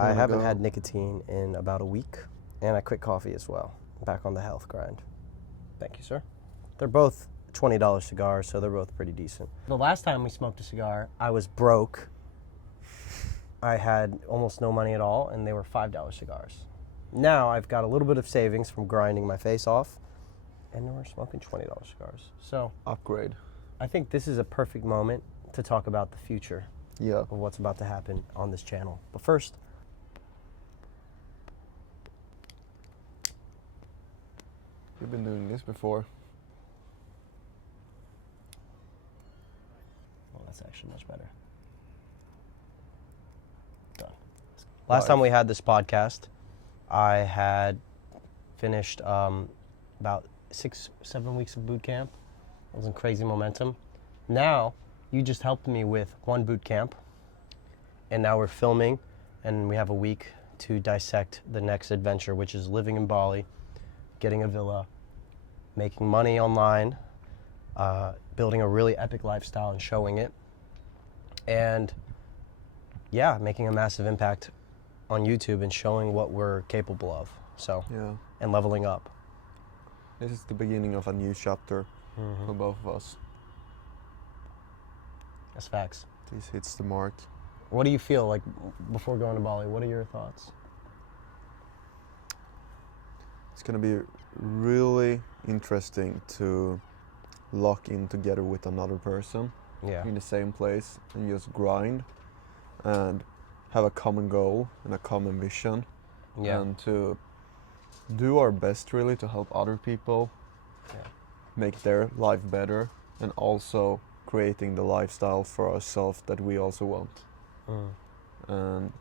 I haven't had nicotine in about a week, and I quit coffee as well. Back on the health grind. Thank you, sir. They're both $20 cigars, so they're both pretty decent. The last time we smoked a cigar, I was broke. I had almost no money at all, and they were $5 cigars. Now I've got a little bit of savings from grinding my face off, and we're smoking $20 cigars. So upgrade. I think this is a perfect moment to talk about the future of what's about to happen on this channel. But first, you've been doing this before. Well, that's actually much better. Done. Last time we had this podcast, I had finished about 6-7 weeks of boot camp. It was in crazy momentum. Now, you just helped me with one boot camp, and now we're filming, and we have a week to dissect the next adventure, which is living in Bali, getting a villa, making money online, building a really epic lifestyle and showing it, and yeah, making a massive impact on YouTube and showing what we're capable of. So, and leveling up. This is the beginning of a new chapter for both of us. That's facts. This hits the mark. What do you feel like before going to Bali? What are your thoughts? It's going to be really interesting to lock in together with another person in the same place and just grind and have a common goal and a common vision and to do our best really to help other people make their life better, and also creating the lifestyle for ourselves that we also want. And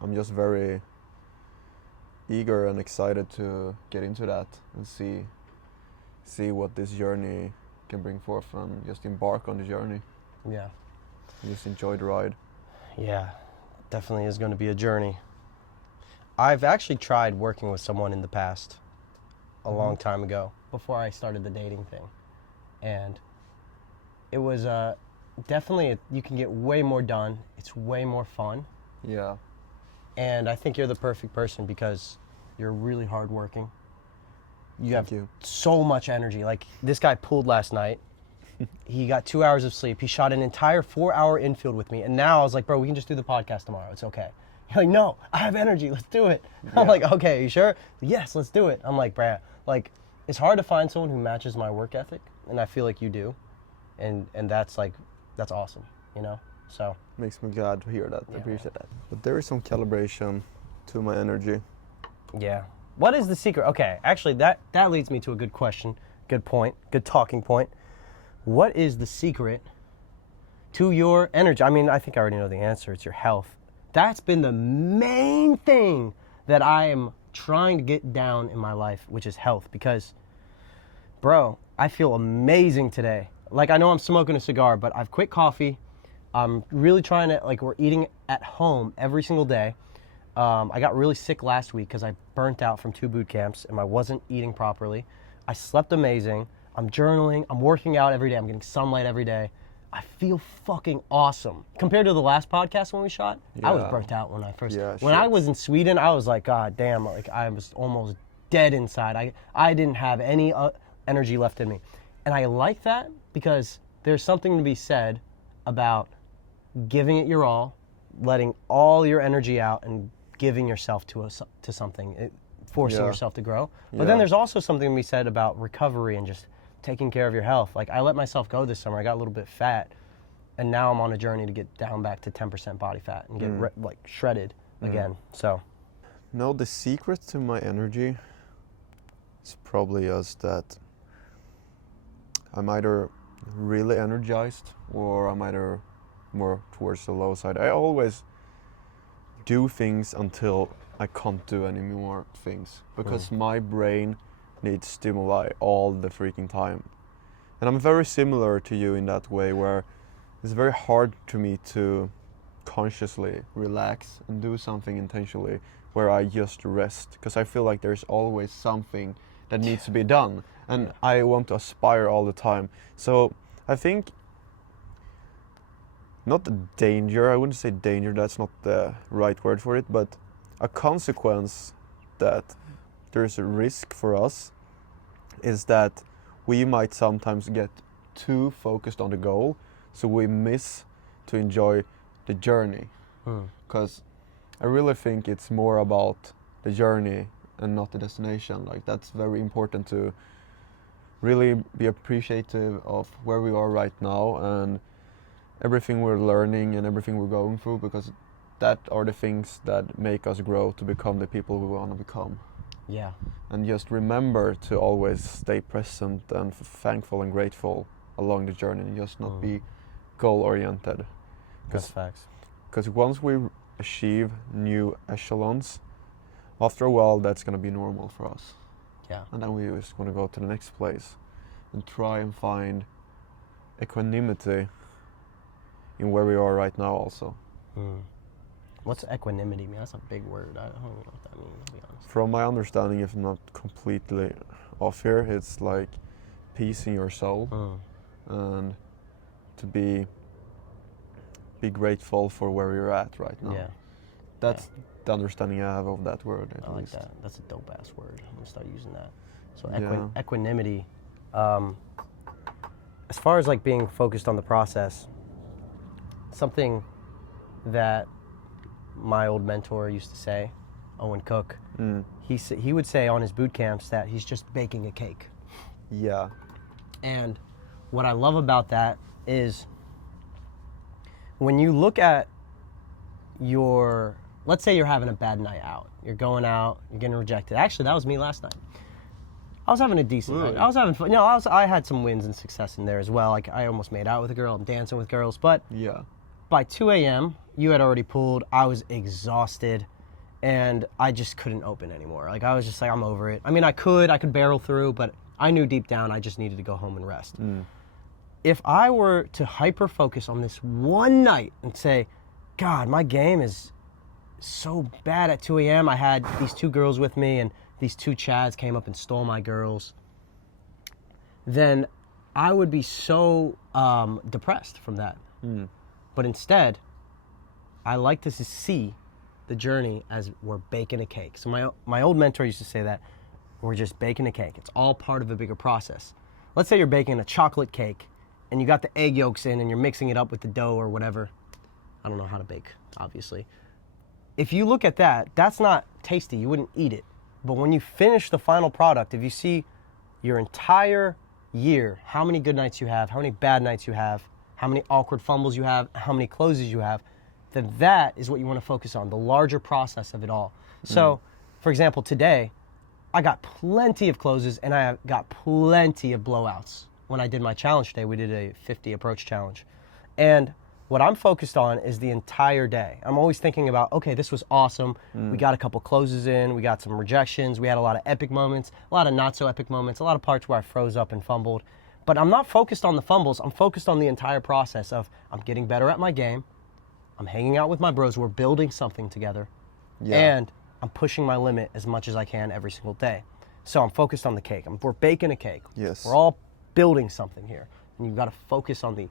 I'm just very eager and excited to get into that and see what this journey can bring forth, and just embark on the journey. Yeah. And just enjoy the ride. Yeah, definitely is going to be a journey. I've actually tried working with someone in the past, a long time ago, before I started the dating thing. And it was definitely, you can get way more done. It's way more fun. Yeah. And I think you're the perfect person because you're really hardworking. You have so much energy. Like, this guy pulled last night. He got 2 hours of sleep. He shot an entire 4-hour infield with me. And now I was like, bro, we can just do the podcast tomorrow. It's okay. He's like, no, I have energy. Let's do it. I'm like, okay, you sure? Yes, let's do it. I'm like, bruh, like, it's hard to find someone who matches my work ethic. And I feel like you do. And that's like, that's awesome, you know? So. Makes me glad to hear that. I appreciate that. But there is some calibration to my energy. Yeah. What is the secret? Okay, actually, that leads me to a good question, good point, good talking point. What is the secret to your energy? I mean, I think I already know the answer. It's your health. That's been the main thing that I am trying to get down in my life, which is health. Because, bro, I feel amazing today. Like, I know I'm smoking a cigar, but I've quit coffee. I'm really trying to, like, we're eating at home every single day. I got really sick last week because I burnt out from 2 boot camps and I wasn't eating properly. I slept amazing. I'm journaling. I'm working out every day. I'm getting sunlight every day. I feel fucking awesome. Compared to the last podcast when we shot, I was burnt out when I first... when I was in Sweden, I was like, God damn, like, I was almost dead inside. I didn't have any energy left in me. And I like that because there's something to be said about giving it your all, letting all your energy out, and giving yourself to something, forcing yourself to grow. But then there's also something to be said about recovery and just taking care of your health. Like, I let myself go this summer. I got a little bit fat, and now I'm on a journey to get down back to 10% body fat and get like shredded again. So, no, the secret to my energy is probably just that I'm either really energized or I'm either more towards the low side. I always do things until I can't do any more things because my brain needs stimuli all the freaking time. And I'm very similar to you in that way, where it's very hard to me to consciously relax and do something intentionally where I just rest, because I feel like there's always something that needs to be done and I want to aspire all the time. So I think not a danger, I wouldn't say danger, that's not the right word for it, but a consequence that there's a risk for us is that we might sometimes get too focused on the goal, so we miss to enjoy the journey. Because I really think it's more about the journey and not the destination. Like, that's very important to really be appreciative of where we are right now and everything we're learning and everything we're going through, because that are the things that make us grow to become the people we want to become. Yeah. And just remember to always stay present and thankful and grateful along the journey, and just not be goal oriented. That's facts. Because once we achieve new echelons, after a while that's going to be normal for us. Yeah. And then we just want to go to the next place and try and find equanimity in where we are right now also. What's equanimity mean? That's a big word. I don't know what that means, to be honest. From my understanding, if not completely off here, it's like peace in your soul and to be grateful for where you're at right now. Yeah. That's the understanding I have of that word. I like that. That's a dope ass word. I'm gonna start using that. So equanimity. As far as like being focused on the process, something that my old mentor used to say, Owen Cook, he would say on his boot camps that he's just baking a cake. Yeah. And what I love about that is when you look at let's say you're having a bad night out. You're going out, you're getting rejected. Actually, that was me last night. I was having a decent night. I was having fun. I had some wins and success in there as well. Like, I almost made out with a girl. I'm dancing with girls. But by 2 a.m., you had already pulled. I was exhausted, and I just couldn't open anymore. Like, I was just like, I'm over it. I mean, I could barrel through, but I knew deep down I just needed to go home and rest. If I were to hyper-focus on this one night and say, God, my game is so bad at 2 a.m. I had these 2 girls with me, and these 2 Chads came up and stole my girls, then I would be so depressed from that. But instead, I like to see the journey as we're baking a cake. So my old mentor used to say that we're just baking a cake. It's all part of a bigger process. Let's say you're baking a chocolate cake, and you got the egg yolks in, and you're mixing it up with the dough or whatever. I don't know how to bake, obviously. If you look at that, that's not tasty. You wouldn't eat it. But when you finish the final product, if you see your entire year, how many good nights you have, how many bad nights you have, how many awkward fumbles you have, how many closes you have, then that is what you want to focus on, the larger process of it all. So, for example, today, I got plenty of closes and I got plenty of blowouts. When I did my challenge today, we did a 50 approach challenge. And what I'm focused on is the entire day. I'm always thinking about, okay, this was awesome. We got a couple closes in, we got some rejections, we had a lot of epic moments, a lot of not so epic moments, a lot of parts where I froze up and fumbled. But I'm not focused on the fumbles, I'm focused on the entire process of I'm getting better at my game, I'm hanging out with my bros, we're building something together, and I'm pushing my limit as much as I can every single day. So I'm focused on the cake. We're baking a cake. Yes. We're all building something here. And you've got to focus on the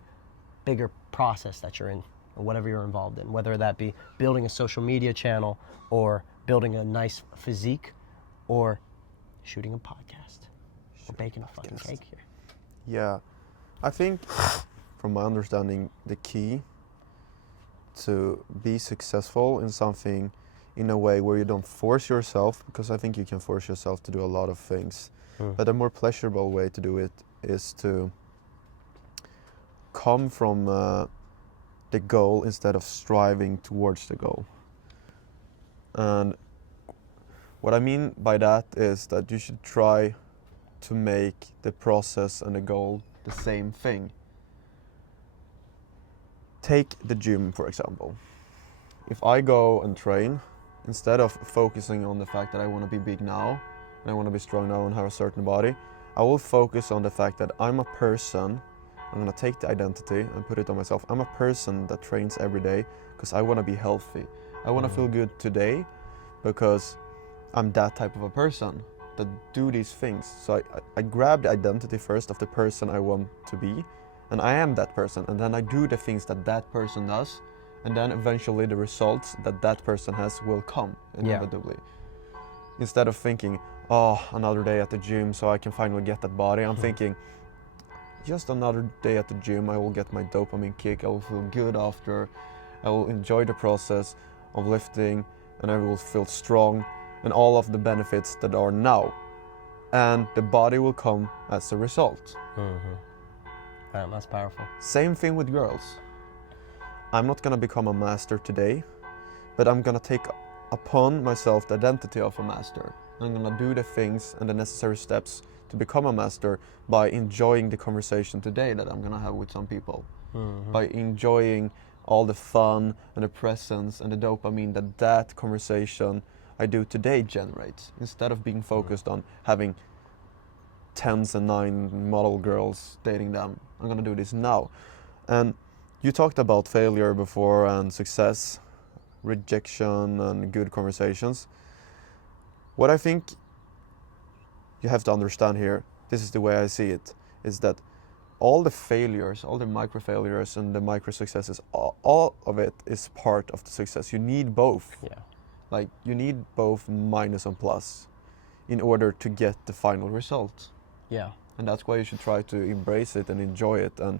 bigger process that you're in, or whatever you're involved in, whether that be building a social media channel or building a nice physique or shooting a podcast or baking a fucking cake here. Yeah, I think from my understanding, the key to be successful in something in a way where you don't force yourself, because I think you can force yourself to do a lot of things, but a more pleasurable way to do it is to come from the goal instead of striving towards the goal. And what I mean by that is that you should try to make the process and the goal the same thing. Take the gym, for example. If I go and train, instead of focusing on the fact that I want to be big now, and I want to be strong now and have a certain body, I will focus on the fact that I'm a person. I'm going to take the identity and put it on myself. I'm a person that trains every day because I want to be healthy. I want to feel good today because I'm that type of a person that do these things. So I grab the identity first of the person I want to be, and I am that person, and then I do the things that that person does, and then eventually the results that that person has will come inevitably. Instead of thinking, oh, another day at the gym so I can finally get that body, I'm thinking, just another day at the gym, I will get my dopamine kick, I will feel good after, I will enjoy the process of lifting, and I will feel strong, and all of the benefits that are now. And the body will come as a result. That's powerful. Same thing with girls. I'm not gonna become a master today, but I'm gonna take upon myself the identity of a master. I'm gonna do the things and the necessary steps to become a master by enjoying the conversation today that I'm gonna have with some people. By enjoying all the fun and the presence and the dopamine that that conversation I do today generates, instead of being focused on having 10s and 9 model girls dating them. I'm gonna do this now. And you talked about failure before and success, rejection and good conversations. What I think you have to understand here, this is the way I see it, is that all the failures, all the micro failures and the micro successes, all of it is part of the success. You need both. Like, you need both minus and plus in order to get the final result. And that's why you should try to embrace it and enjoy it and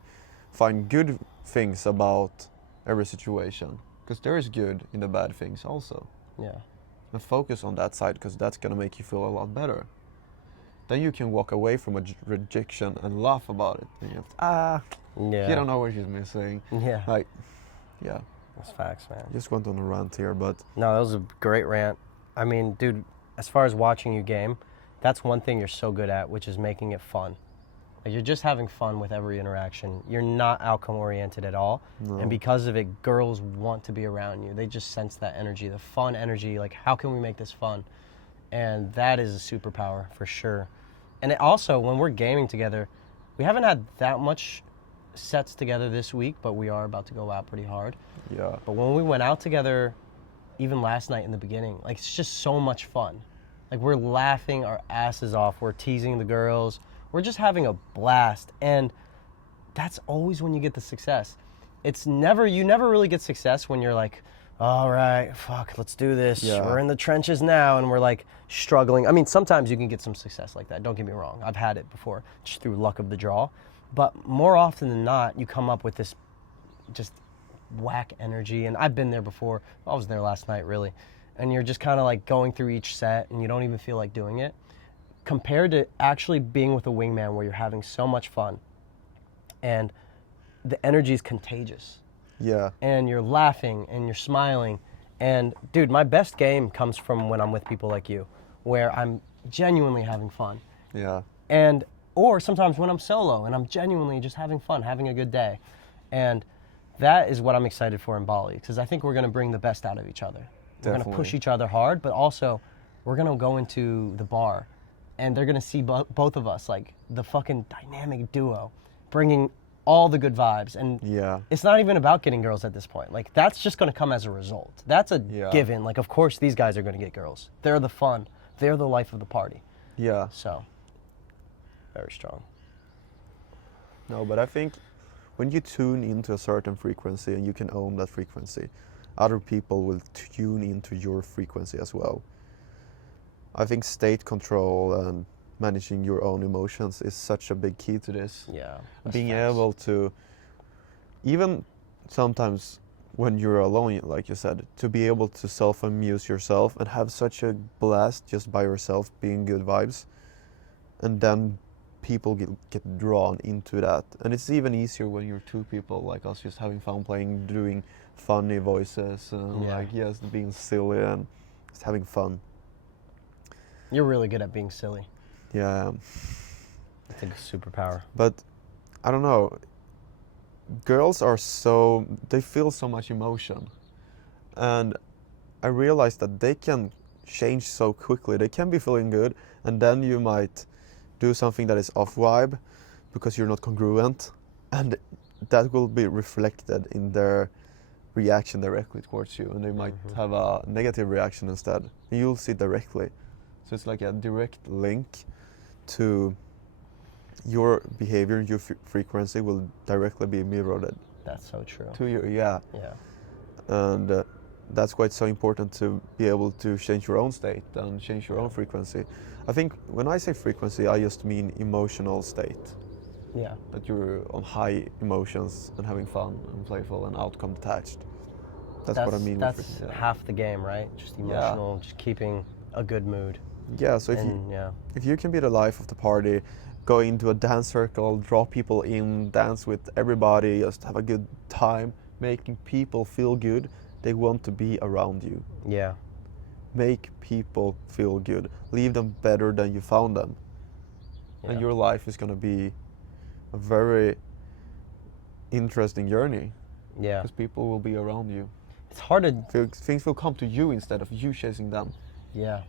find good things about every situation. Because there is good in the bad things also. And focus on that side, because that's gonna make you feel a lot better. Then you can walk away from a rejection and laugh about it. And you don't know what she's missing. That's facts, man. Just went on a rant here, but... No, that was a great rant. I mean, dude, as far as watching you game, that's one thing you're so good at, which is making it fun. Like, you're just having fun with every interaction. You're not outcome-oriented at all. No. And because of it, girls want to be around you. They just sense that energy, the fun energy. Like, how can we make this fun? And that is a superpower, for sure. And it also, when we're gaming together, we haven't had that much sets together this week, but we are about to go out pretty hard. But when we went out together, even last night in the beginning, like, it's just so much fun. Like, we're laughing our asses off. We're teasing the girls. We're just having a blast. And that's always when you get the success. You never really get success when you're like, all right, fuck, let's do this. We're in the trenches now, and we're like struggling. I mean, sometimes you can get some success like that. Don't get me wrong. I've had it before, just through luck of the draw. But more often than not, you come up with this just whack energy. And I've been there before. I was there last night, really. And you're just kind of like going through each set, and you don't even feel like doing it. Compared to actually being with a wingman where you're having so much fun, and the energy is contagious. And you're laughing and you're smiling. And dude, my best game comes from when I'm with people like you, where I'm genuinely having fun. Or sometimes when I'm solo and I'm genuinely just having fun, having a good day. And that is what I'm excited for in Bali, because I think we're going to bring the best out of each other. We're going to push each other hard, but also we're going to go into the bar and they're going to see both of us, like the fucking dynamic duo, bringing all the good vibes. And it's not even about getting girls at this point. Like, that's just going to come as a result. That's a given. Like, of course these guys are going to get girls. They're the fun. They're the life of the party. So, very strong. No, but I think when you tune into a certain frequency and you can own that frequency, other people will tune into your frequency as well. I think state control and managing your own emotions is such a big key to this. Being able to, even sometimes when you're alone, like you said, to be able to self-amuse yourself and have such a blast just by yourself, being good vibes, and then people get drawn into that. And it's even easier when you're two people like us, just having fun playing, doing funny voices, and like just being silly and just having fun. You're really good at being silly. I think it's a superpower. But I don't know, girls are they feel so much emotion, and I realized that they can change so quickly. They can be feeling good, and then you might do something that is off vibe because you're not congruent, and that will be reflected in their reaction directly towards you, and they might have a negative reaction instead. You'll see directly. So it's like a direct link to your behavior, your frequency will directly be mirrored. That's so true. To you, yeah. Yeah. And that's why it's so important to be able to change your own state and change your own frequency. I think when I say frequency, I just mean emotional state. Yeah. That you're on high emotions and having fun and playful and outcome detached. That's what I mean. That's half the game, right? Just emotional, just keeping a good mood. Yeah, so if you can be the life of the party, go into a dance circle, draw people in, dance with everybody, just have a good time, making people feel good, they want to be around you. Yeah. Make people feel good. Leave them better than you found them. Yeah. And your life is going to be a very interesting journey. Yeah. Because people will be around you. It's hard to... Things will come to you instead of you chasing them. Yeah.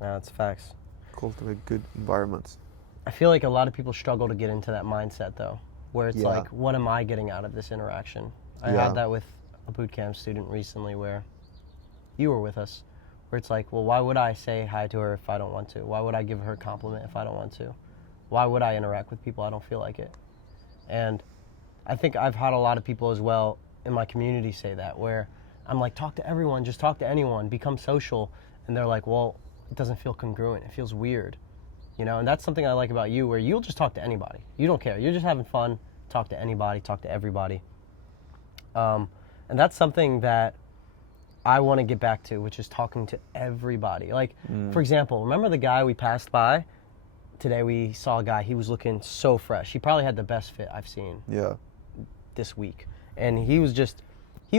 That's facts. Cultivate good environments. I feel like a lot of people struggle to get into that mindset, though, where it's like, what am I getting out of this interaction? I had that with a bootcamp student recently where you were with us, where it's like, well, why would I say hi to her if I don't want to? Why would I give her a compliment if I don't want to? Why would I interact with people I don't feel like it? And I think I've had a lot of people as well in my community say that, where I'm like, talk to everyone, just talk to anyone, become social. And they're like, well, it doesn't feel congruent. It feels weird. You know, and that's something I like about you, where you'll just talk to anybody. You don't care. You're just having fun. Talk to anybody. Talk to everybody. And that's something that I want to get back to, which is talking to everybody. Like, for example, remember the guy we passed by? Today we saw a guy. He was looking so fresh. He probably had the best fit I've seen this week. And he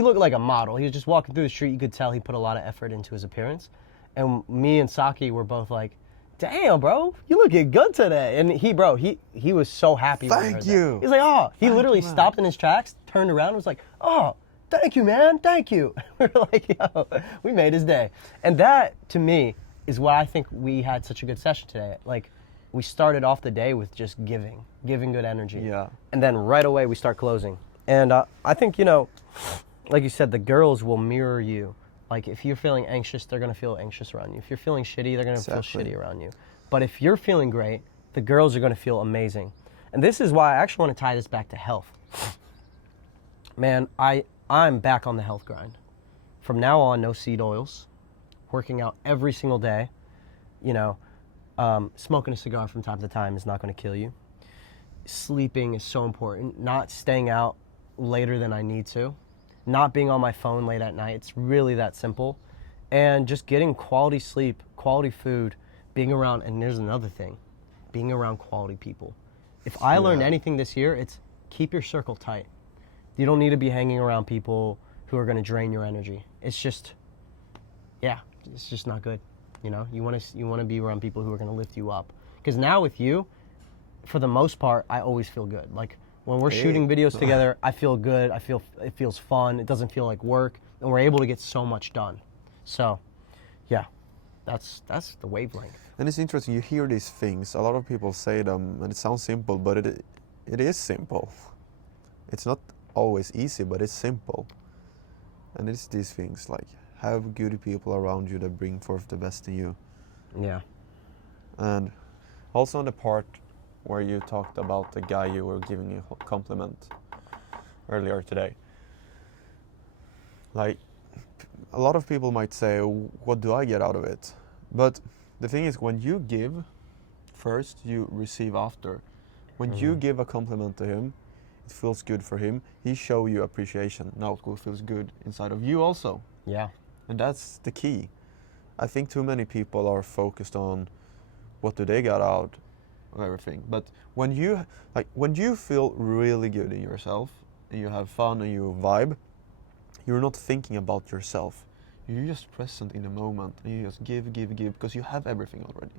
looked like a model. He was just walking through the street. You could tell he put a lot of effort into his appearance. And me and Saki were both like, damn, bro, you looking good today. And he was so happy. Thank you. He's like, oh, he literally stopped in his tracks, turned around and was like, oh, thank you, man, thank you. We were like, yo, we made his day. And that, to me, is why I think we had such a good session today. Like, we started off the day with just giving good energy. Yeah. And then right away we start closing. And I think, you know, like you said, the girls will mirror you. Like, if you're feeling anxious, they're going to feel anxious around you. If you're feeling shitty, they're going to feel shitty around you. But if you're feeling great, the girls are going to feel amazing. And this is why I actually want to tie this back to health. Man, I'm back on the health grind. From now on, no seed oils, working out every single day. You know, smoking a cigar from time to time is not going to kill you. Sleeping is so important. Not staying out later than I need to. Not being on my phone late at night. It's really that simple. And just getting quality sleep, quality food, being around, and there's another thing, being around quality people. If I learned anything this year, it's keep your circle tight. You don't need to be hanging around people who are going to drain your energy. It's just, it's just not good. You know, you want to be around people who are going to lift you up. Because now with you, for the most part, I always feel good. Like, when we're shooting videos together, I feel good. I feel it feels fun. It doesn't feel like work, and we're able to get so much done. So, yeah, that's the wavelength. And it's interesting. You hear these things. A lot of people say them, and it sounds simple, but it is simple. It's not always easy, but it's simple. And it's these things like have good people around you that bring forth the best in you. Yeah. And also on the part where you talked about the guy you were giving a compliment earlier today. Like, a lot of people might say, what do I get out of it? But the thing is, when you give first, you receive after. When you give a compliment to him, it feels good for him. He show you appreciation. Now it will feel good inside of you also. Yeah. And that's the key. I think too many people are focused on what do they get out of everything. But when you feel really good in yourself and you have fun and you vibe, you're not thinking about yourself. You're just present in the moment and you just give because you have everything already.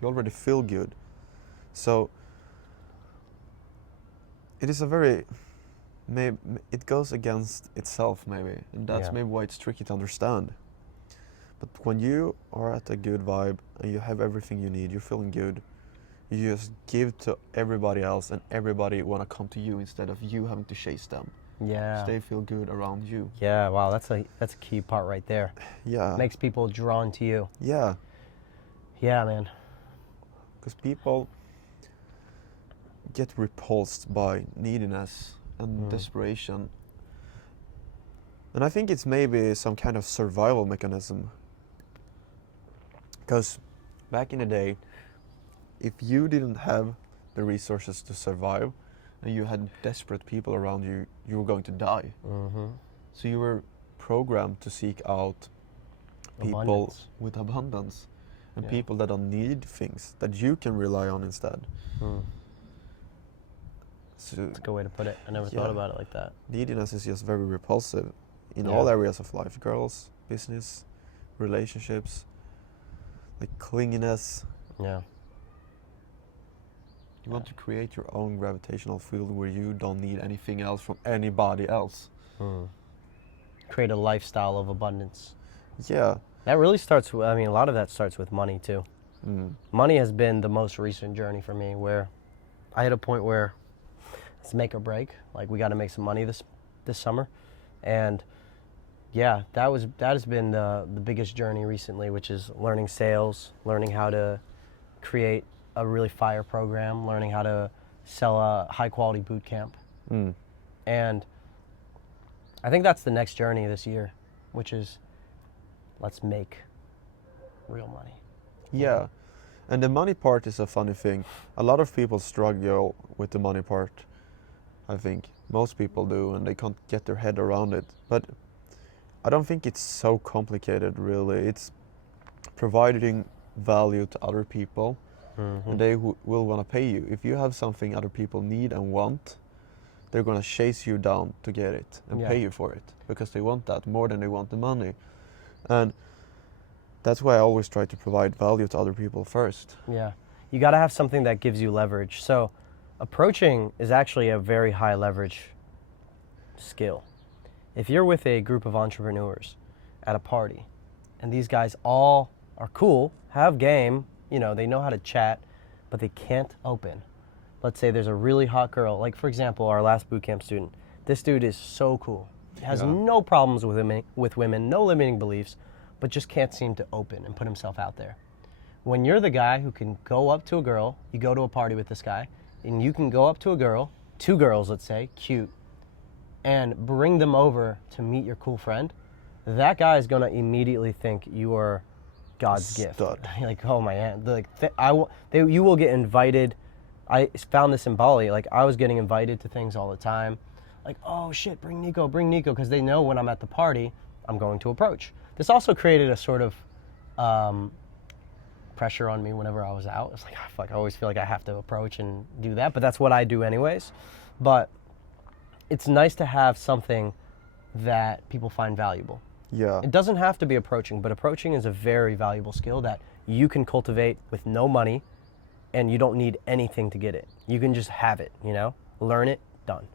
You already feel good. So it is it goes against itself maybe, and that's maybe why it's tricky to understand. But when you are at a good vibe and you have everything you need, you're feeling good, you just give to everybody else and everybody want to come to you instead of you having to chase them. Yeah. They feel good around you. Yeah, wow, that's a key part right there. Yeah. Makes people drawn to you. Yeah. Yeah, man. Because people, get repulsed by neediness and desperation. And I think it's maybe some kind of survival mechanism. Because back in the day, if you didn't have the resources to survive and you had desperate people around you, you were going to die. So you were programmed to seek out people with abundance and people that don't need things that you can rely on instead. So that's a good way to put it. I never thought about it like that. Neediness is just very repulsive in all areas of life. Girls, business, relationships, like clinginess. Yeah. You want to create your own gravitational field where you don't need anything else from anybody else. Create a lifestyle of abundance. Yeah. That really starts with, I mean, a lot of that starts with money too. Money has been the most recent journey for me, where I hit a point where it's make or break. Like, we got to make some money this summer. And yeah, that has been the biggest journey recently, which is learning sales, learning how to create a really fire program, learning how to sell a high quality boot camp. And I think that's the next journey this year, which is let's make real money. Yeah. And the money part is a funny thing. A lot of people struggle with the money part. I think most people do, and they can't get their head around it. But I don't think it's so complicated, really. It's providing value to other people, and they will want to pay you. If you have something other people need and want, they're going to chase you down to get it and pay you for it, because they want that more than they want the money. And that's why I always try to provide value to other people first. Yeah. You got to have something that gives you leverage. So approaching is actually a very high leverage skill. If you're with a group of entrepreneurs at a party, and these guys all are cool, have game, you know, they know how to chat, but they can't open. Let's say there's a really hot girl, like for example, our last bootcamp student. This dude is so cool. He has no problems with women, no limiting beliefs, but just can't seem to open and put himself out there. When you're the guy who can go up to a girl, you go to a party with this guy, and you can go up to a girl, two girls, let's say, cute, and bring them over to meet your cool friend, that guy is gonna immediately think you are God's gift. Like, oh my God, you will get invited. I found this in Bali. Like, I was getting invited to things all the time. Like, oh shit, bring Nico, because they know when I'm at the party, I'm going to approach. This also created a sort of pressure on me whenever I was out. It's like, oh, fuck, I always feel like I have to approach and do that, but that's what I do anyways. But it's nice to have something that people find valuable. Yeah. It doesn't have to be approaching, but approaching is a very valuable skill that you can cultivate with no money, and you don't need anything to get it. You can just have it, you know? Learn it, done.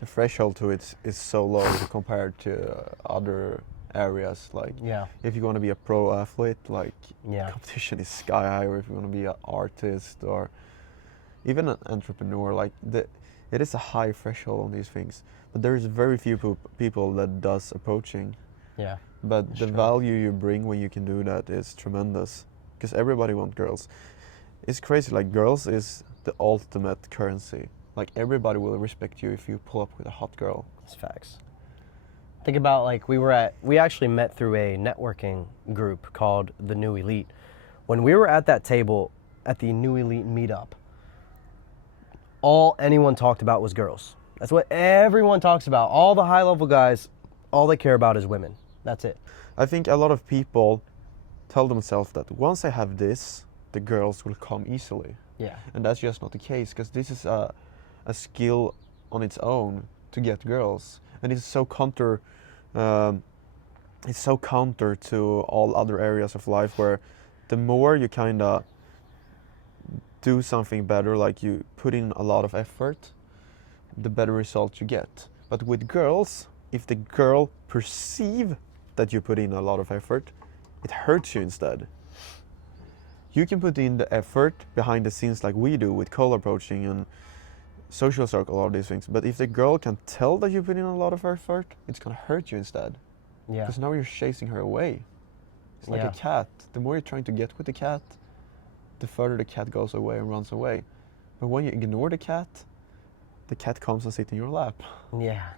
The threshold to it is so low compared to other areas. Like, if you want to be a pro athlete, like, competition is sky high. Or if you want to be an artist or even an entrepreneur, like, it is a high threshold on these things. But there is very few people that does approaching. Yeah. But the value you bring when you can do that is tremendous, because everybody wants girls. It's crazy. Like, girls is the ultimate currency. Like, everybody will respect you if you pull up with a hot girl. It's facts. Think about, like, we actually met through a networking group called the New Elite. When we were at that table at the New Elite meetup, all anyone talked about was girls. That's what everyone talks about. All the high level guys, all they care about is women. That's it. I think a lot of people tell themselves that once I have this, the girls will come easily. Yeah. And that's just not the case, because this is a skill on its own to get girls, and it's so counter to all other areas of life, where the more you kind of do something better, like you put in a lot of effort, the better result you get. But with girls, if the girl perceive that you put in a lot of effort, it hurts you instead. You can put in the effort behind the scenes like we do with cold approaching and social circle, all these things. But if the girl can tell that you put in a lot of effort, it's gonna hurt you instead. Yeah. Because now you're chasing her away. It's like a cat. The more you're trying to get with the cat, the further the cat goes away and runs away. But when you ignore the cat comes and sits in your lap. Yeah,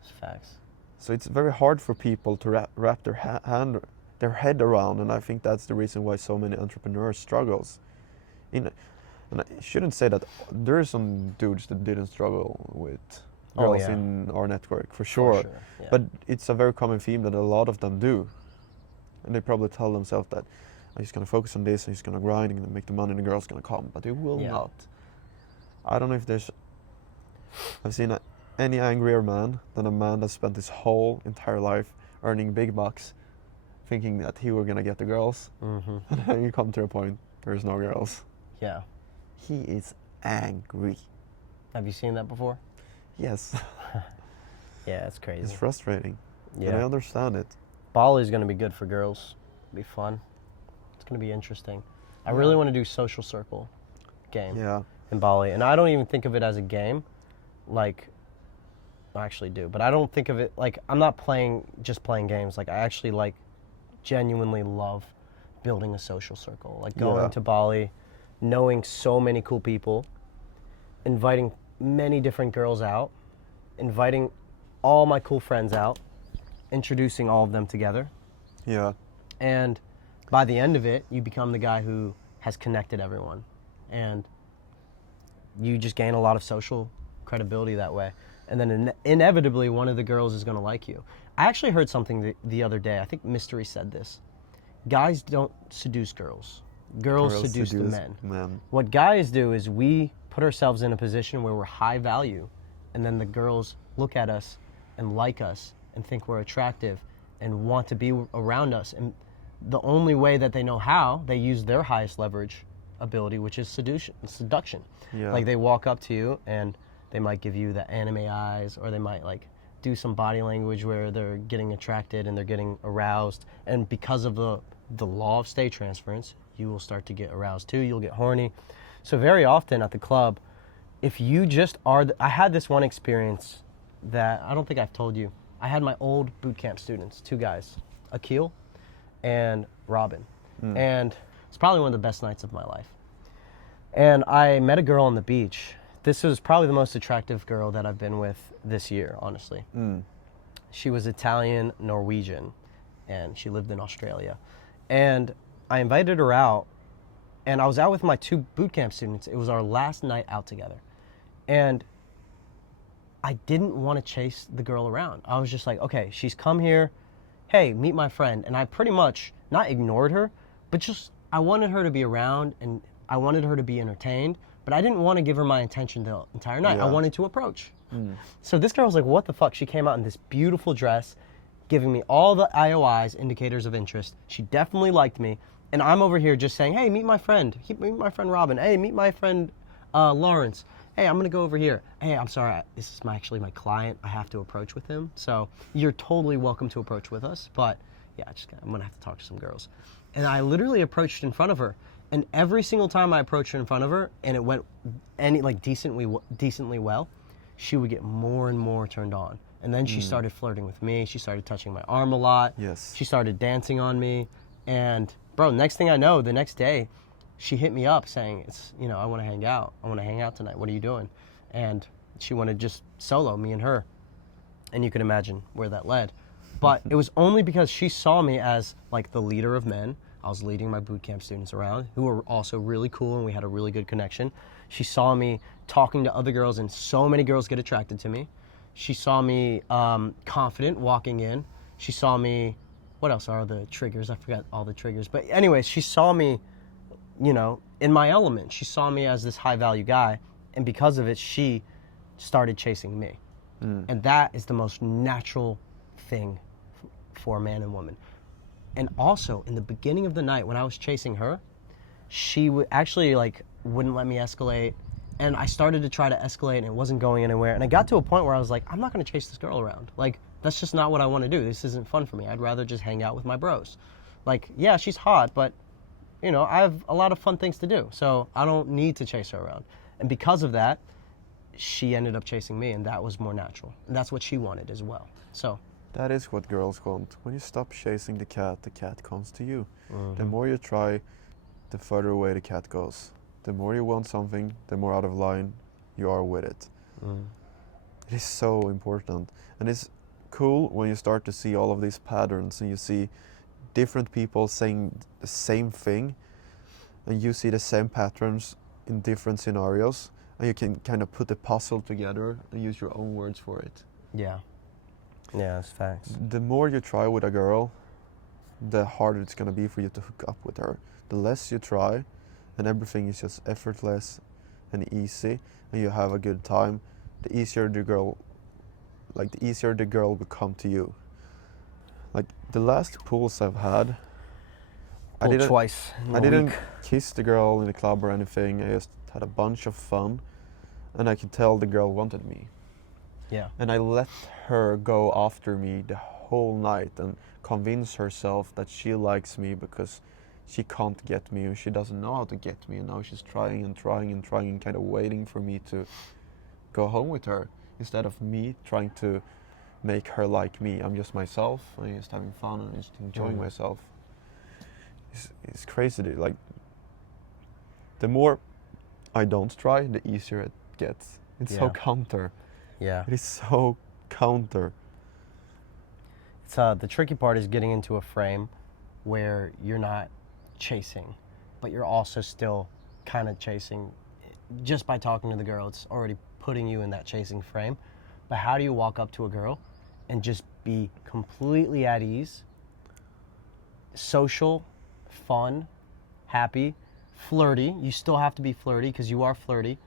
it's facts. So it's very hard for people to wrap their head around, and I think that's the reason why so many entrepreneurs struggles. And I shouldn't say that there are some dudes that didn't struggle with girls in our network, for sure. Yeah. But it's a very common theme that a lot of them do. And they probably tell themselves that I'm just going to focus on this, I'm just going to grind, I'm going to make the money, and the girl's going to come. But they will not. I don't know if I've seen any angrier man than a man that spent his whole entire life earning big bucks, thinking that he were going to get the girls. Mm-hmm. And then you come to a point, there's no girls. Yeah. He is angry. Have you seen that before? Yes. Yeah, it's crazy. It's frustrating. Yeah. And I understand it. Bali is going to be good for girls. It'll be fun. It's going to be interesting. I really want to do social circle game in Bali. And I don't even think of it as a game. Like, I actually do. But I don't think of it, like, I'm not just playing games. Like, I actually, like, genuinely love building a social circle. Like, going to Bali, knowing so many cool people, inviting many different girls out, inviting all my cool friends out, introducing all of them together. Yeah. And by the end of it, you become the guy who has connected everyone. And you just gain a lot of social credibility that way. And then inevitably, one of the girls is going to like you. I actually heard something the other day. I think Mystery said this. Guys don't seduce girls. Girls seduce the men. What guys do is we put ourselves in a position where we're high value, and then the girls look at us and like us and think we're attractive and want to be around us. And the only way that they know how, they use their highest leverage ability, which is seduction. Yeah. Like, they walk up to you and they might give you the anime eyes, or they might like do some body language where they're getting attracted and they're getting aroused. And because of the law of state transference, you will start to get aroused too. You'll get horny. So very often at the club, if you just are, I had this one experience that I don't think I've told you. I had my old Bootcamp students, 2 guys, Akil and Robin. And it's probably one of the best nights of my life. And I met a girl on the beach. This was probably the most attractive girl that I've been with this year, honestly. She was Italian, Norwegian, and she lived in Australia. And I invited her out, and I was out with my 2 Bootcamp students. It was our last night out together. And I didn't want to chase the girl around. I was just like, okay, she's come here. Hey, meet my friend. And I pretty much not ignored her, but just I wanted her to be around, and I wanted her to be entertained, but I didn't want to give her my attention the entire night. I wanted to approach. So this girl was like, what the fuck? She came out in this beautiful dress, giving me all the IOIs, indicators of interest. She definitely liked me. And I'm over here just saying, hey, meet my friend. Meet my friend Robin. Hey, meet my friend Lawrence. Hey, I'm going to go over here. Hey, I'm sorry. This is actually my client. I have to approach with him. So you're totally welcome to approach with us. But yeah, I'm going to have to talk to some girls. And I literally approached in front of her. And every single time I approached her in front of her, and it went decently well, she would get more and more turned on. And then she started flirting with me. She started touching my arm a lot. Yes. She started dancing on me. And bro, next thing I know, the next day, she hit me up saying, I want to hang out. I want to hang out tonight. What are you doing? And she wanted just solo, me and her. And you can imagine where that led. But it was only because she saw me as like the leader of men. I was leading my Bootcamp students around, who were also really cool, and we had a really good connection. She saw me talking to other girls, and so many girls get attracted to me. She saw me confident walking in. She saw me, what else are the triggers? I forgot all the triggers. But anyways, she saw me, in my element. She saw me as this high-value guy, and because of it, she started chasing me. And that is the most natural thing for a man and woman. And also, in the beginning of the night, when I was chasing her, she actually wouldn't let me escalate. And I started to try to escalate, and it wasn't going anywhere. And I got to a point where I was like, I'm not going to chase this girl around. Like, that's just not what I want to do. This isn't fun for me. I'd rather just hang out with my bros. Like, yeah, she's hot, but, I have a lot of fun things to do. So I don't need to chase her around. And because of that, she ended up chasing me, and that was more natural. And that's what she wanted as well. So that is what girls want. When you stop chasing the cat comes to you. The more you try, the further away the cat goes. the more you want something, the more out of line you are with it. It is so important. And it's cool when you start to see all of these patterns and you see different people saying the same thing, and you see the same patterns in different scenarios, and you can kind of put the puzzle together and use your own words for it. Yeah. Yeah, that's facts. The more you try with a girl, the harder it's going to be for you to hook up with her. The less you try, and everything is just effortless and easy, and you have a good time, the easier the girl will come to you. Like the last pools I've had, I didn't kiss the girl in the club or anything. I just had a bunch of fun, and I could tell the girl wanted me. Yeah. And I let her go after me the whole night and convince herself that she likes me because she can't get me, and she doesn't know how to get me, and now she's trying and trying and trying and kind of waiting for me to go home with her instead of me trying to make her like me. I'm just myself, I'm just having fun and just enjoying myself. It's crazy. Like the more I don't try, the easier it gets. It's so counter. Yeah. It is so counter. It's the tricky part is getting into a frame where you're not chasing, but you're also still kind of chasing. Just by talking to the girl, it's already putting you in that chasing frame. But how do you walk up to a girl and just be completely at ease, social, fun, happy, flirty? You still have to be flirty because you are flirty,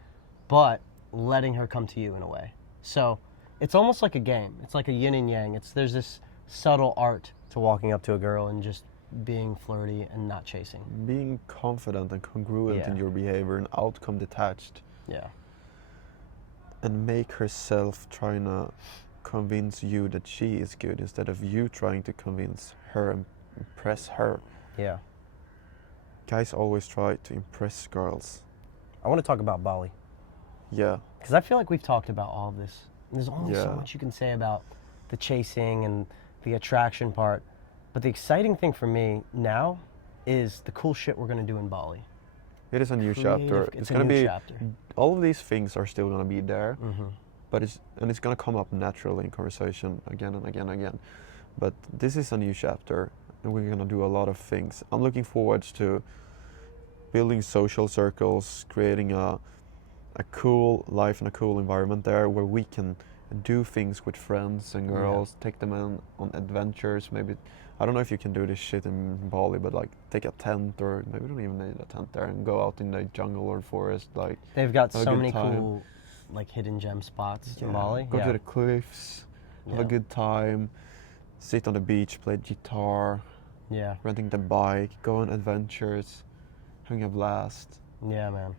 but letting her come to you in a way. So it's almost like a game. It's like a yin and yang. There's this subtle art to walking up to a girl and just being flirty and not chasing. Being confident and congruent in your behavior and outcome detached. Yeah. And make herself trying to convince you that she is good instead of you trying to convince her and impress her. Yeah. Guys always try to impress girls. I want to talk about Bali. Yeah. Because I feel like we've talked about all of this. There's only so Yeah. much you can say about the chasing and the attraction part. But the exciting thing for me now is the cool shit we're going to do in Bali. It is a new chapter. It's going a to new be chapter. all of these things are still going to be there, but it's going to come up naturally in conversation again and again and again. But this is a new chapter, and we're going to do a lot of things. I'm looking forward to building social circles, creating a cool life and a cool environment there where we can do things with friends and girls, take them on adventures. Maybe, I don't know if you can do this shit in Bali, but like take a tent, or maybe we don't even need a tent there, and go out in the jungle or forest. Like they've got so many cool like hidden gem spots in Bali. Go to the cliffs, have a good time, sit on the beach, play guitar, renting the bike, go on adventures, having a blast. Yeah, man.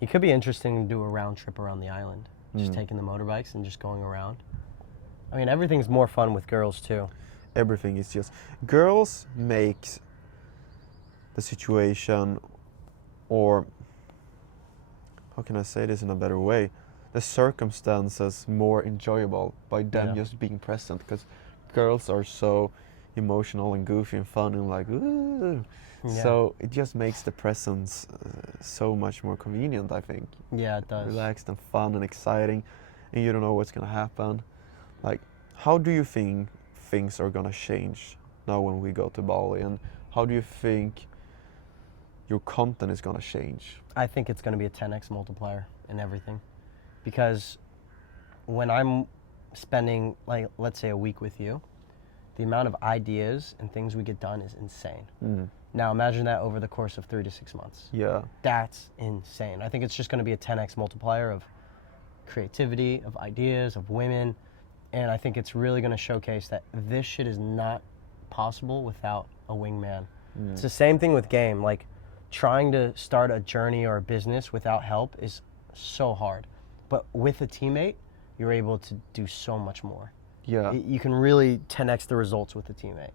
It could be interesting to do a round trip around the island. Just taking the motorbikes and just going around. I mean, everything's more fun with girls too. Everything is just... Girls makes the situation, or how can I say this in a better way? The circumstances more enjoyable by them just being present, because girls are so emotional and goofy and fun and like, ooh. So it just makes the presence so much more convenient, I think. Yeah, it does. Relaxed and fun and exciting, and you don't know what's gonna happen. Like, how do you think things are gonna change now when we go to Bali, and how do you think your content is gonna change? I think it's gonna be a 10x multiplier in everything, because when I'm spending, like, let's say a week with you, the amount of ideas and things we get done is insane. Now imagine that over the course of 3 to 6 months. Yeah. That's insane. I think it's just going to be a 10x multiplier of creativity, of ideas, of women. And I think it's really going to showcase that this shit is not possible without a wingman. It's the same thing with game. Like, trying to start a journey or a business without help is so hard. But with a teammate, you're able to do so much more. Yeah. You can really 10x the results with a teammate.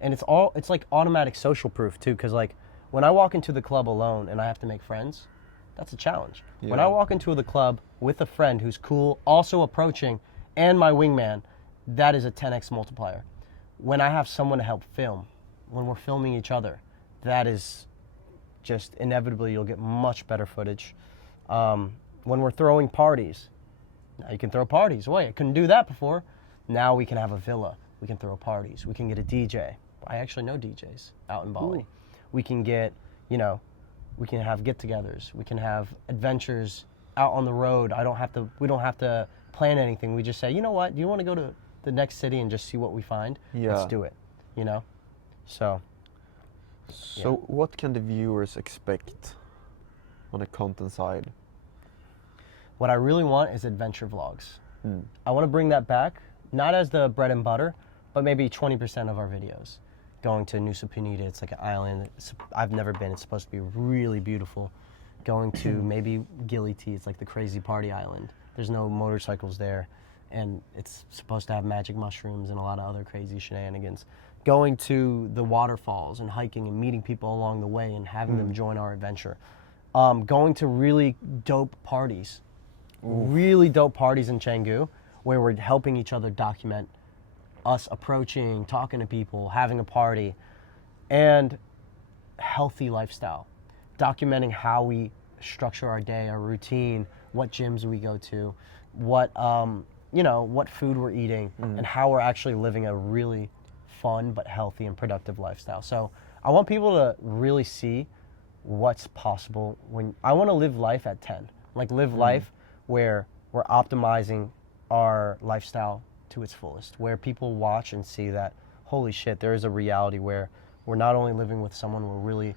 And it's like automatic social proof too, because like when I walk into the club alone and I have to make friends, that's a challenge. Yeah. When I walk into the club with a friend who's cool, also approaching, and my wingman, that is a 10x multiplier. When I have someone to help film, when we're filming each other, that is just inevitably you'll get much better footage. When we're throwing parties, now you can throw parties. Wait, I couldn't do that before. Now we can have a villa. We can throw parties. We can get a DJ. I actually know DJs out in Bali. Ooh. We can get, we can have get-togethers. We can have adventures out on the road. We don't have to plan anything. We just say, you know what? Do you want to go to the next city and just see what we find? Yeah. Let's do it. So what can the viewers expect on the content side? What I really want is adventure vlogs. I want to bring that back, not as the bread and butter, but maybe 20% of our videos. Going to Nusa Penida, it's like an island. I've never been. It's supposed to be really beautiful. Going to maybe Gili Tea, it's like the crazy party island. There's no motorcycles there, and it's supposed to have magic mushrooms and a lot of other crazy shenanigans. Going to the waterfalls and hiking and meeting people along the way and having them join our adventure. Going to really dope parties. Really dope parties in Canggu where we're helping each other document us approaching, talking to people, having a party, and healthy lifestyle. Documenting how we structure our day, our routine, what gyms we go to, what food we're eating, and how we're actually living a really fun but healthy and productive lifestyle. So I want people to really see what's possible when I want to live life at 10. Like live life where we're optimizing our lifestyle to its fullest, where people watch and see that, holy shit, there is a reality where we're not only living with someone we're really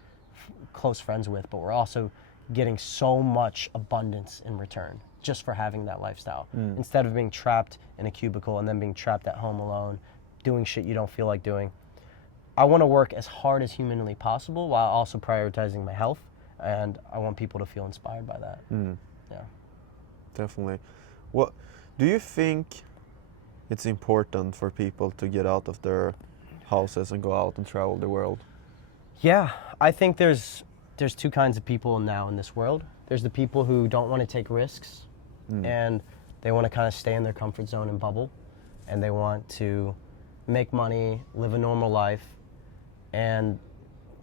close friends with, but we're also getting so much abundance in return just for having that lifestyle. Instead of being trapped in a cubicle and then being trapped at home alone, doing shit you don't feel like doing. I want to work as hard as humanly possible while also prioritizing my health, and I want people to feel inspired by that. Yeah. Definitely. What do you think it's important for people to get out of their houses and go out and travel the world? Yeah, I think there's two kinds of people now in this world. There's the people who don't want to take risks and they want to kind of stay in their comfort zone and bubble, and they want to make money, live a normal life, and